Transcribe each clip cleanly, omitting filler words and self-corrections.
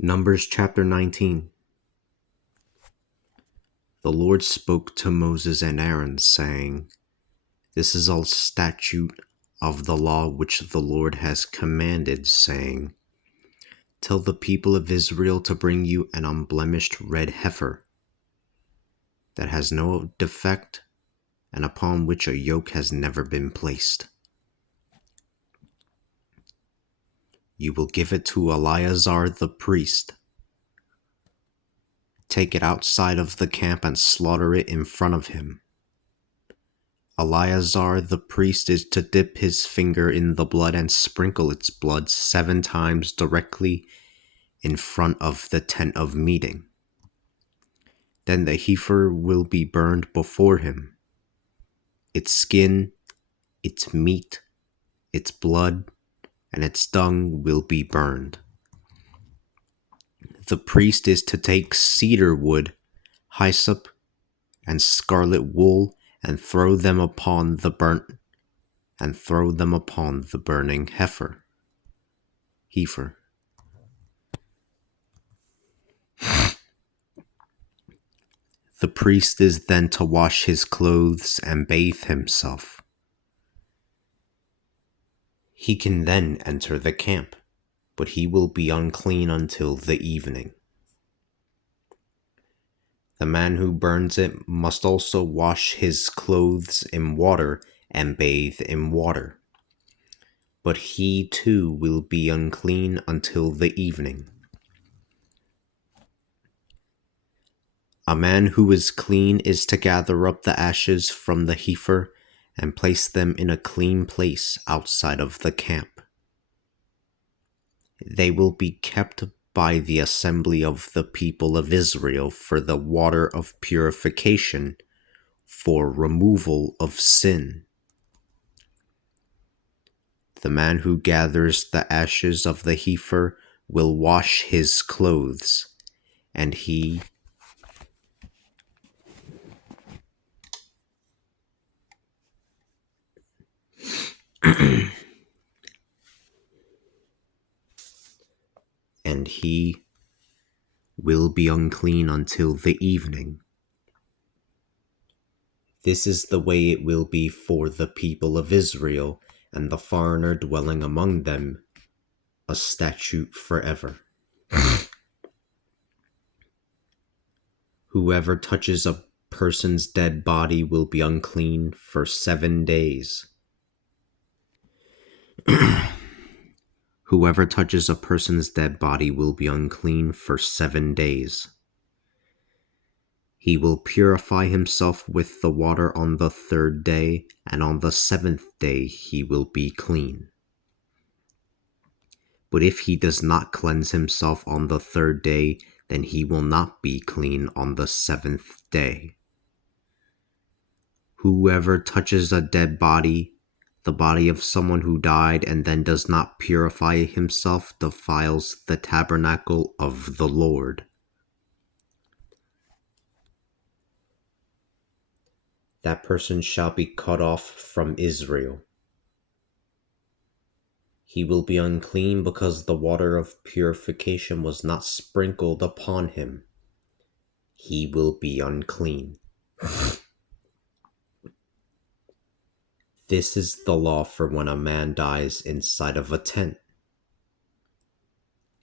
Numbers chapter 19. The Lord spoke to Moses and Aaron, saying, This is a statute of the law which the Lord has commanded, saying, Tell the people of Israel to bring you an unblemished red heifer that has no defect and upon which a yoke has never been placed. You will give it to Eleazar the priest. Take it outside of the camp and slaughter it in front of him. Eleazar the priest is to dip his finger in the blood and sprinkle its blood 7 times directly in front of the tent of meeting. Then the heifer will be burned before him. Its skin, its meat, its blood, and its dung will be burned. The priest is to take cedar wood, hyssop, and scarlet wool and throw them upon the burning heifer. The priest is then to wash his clothes and bathe himself. He can then enter the camp, but he will be unclean until the evening. The man who burns it must also wash his clothes in water and bathe in water, but he too will be unclean until the evening. A man who is clean is to gather up the ashes from the heifer and place them in a clean place outside of the camp. They will be kept by the assembly of the people of Israel for the water of purification, for removal of sin. The man who gathers the ashes of the heifer will wash his clothes, and he will be unclean until the evening. This is the way it will be for the people of Israel and the foreigner dwelling among them, a statute forever. Whoever touches a person's dead body will be unclean for 7 days. Whoever touches a person's dead body will be unclean for 7 days. He will purify himself with the water on the 3rd day, and on the 7th day he will be clean. But if he does not cleanse himself on the 3rd day, then he will not be clean on the 7th day. Whoever touches a dead body, the body of someone who died, and then does not purify himself, defiles the tabernacle of the Lord. That person shall be cut off from Israel. He will be unclean because the water of purification was not sprinkled upon him. He will be unclean. This is the law for when a man dies inside of a tent.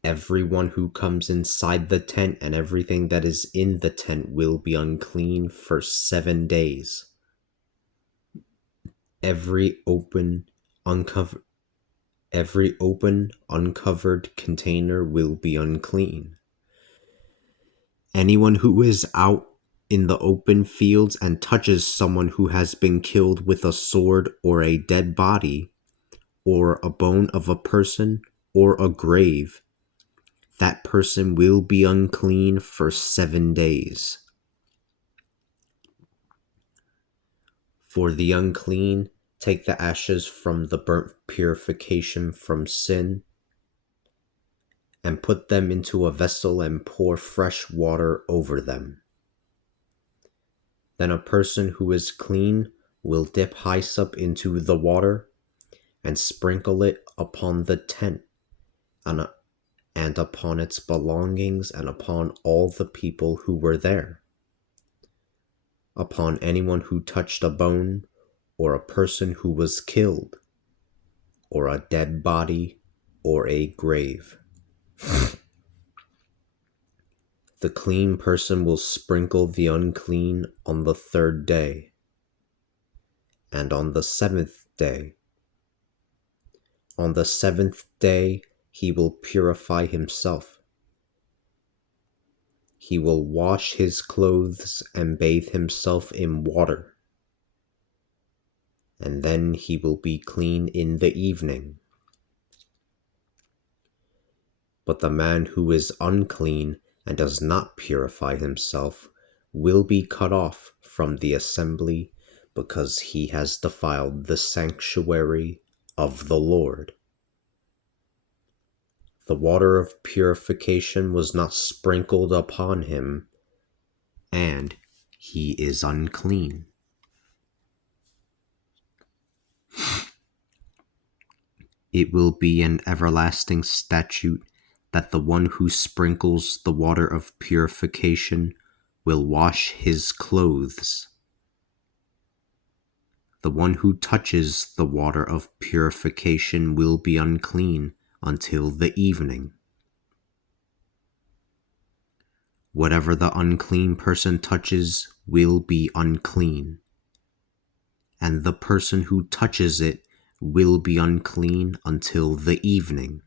Everyone who comes inside the tent and everything that is in the tent will be unclean for 7 days. Every open, uncovered container will be unclean. Anyone who is out in the open fields and touches someone who has been killed with a sword, or a dead body, or a bone of a person, or a grave, that person will be unclean for 7 days. For the unclean, take the ashes from the burnt purification from sin, and put them into a vessel and pour fresh water over them. Then a person who is clean will dip hyssop into the water and sprinkle it upon the tent and upon its belongings, and upon all the people who were there. Upon anyone who touched a bone, or a person who was killed, or a dead body, or a grave. The clean person will sprinkle the unclean on the 3rd day, and on the 7th day. On the 7th day he will purify himself. He will wash his clothes and bathe himself in water, and then he will be clean in the evening. But the man who is unclean and does not purify himself will be cut off from the assembly, because he has defiled the sanctuary of the Lord. The water of purification was not sprinkled upon him, and he is unclean. It will be an everlasting statute that the one who sprinkles the water of purification will wash his clothes. The one who touches the water of purification will be unclean until the evening. Whatever the unclean person touches will be unclean, and the person who touches it will be unclean until the evening.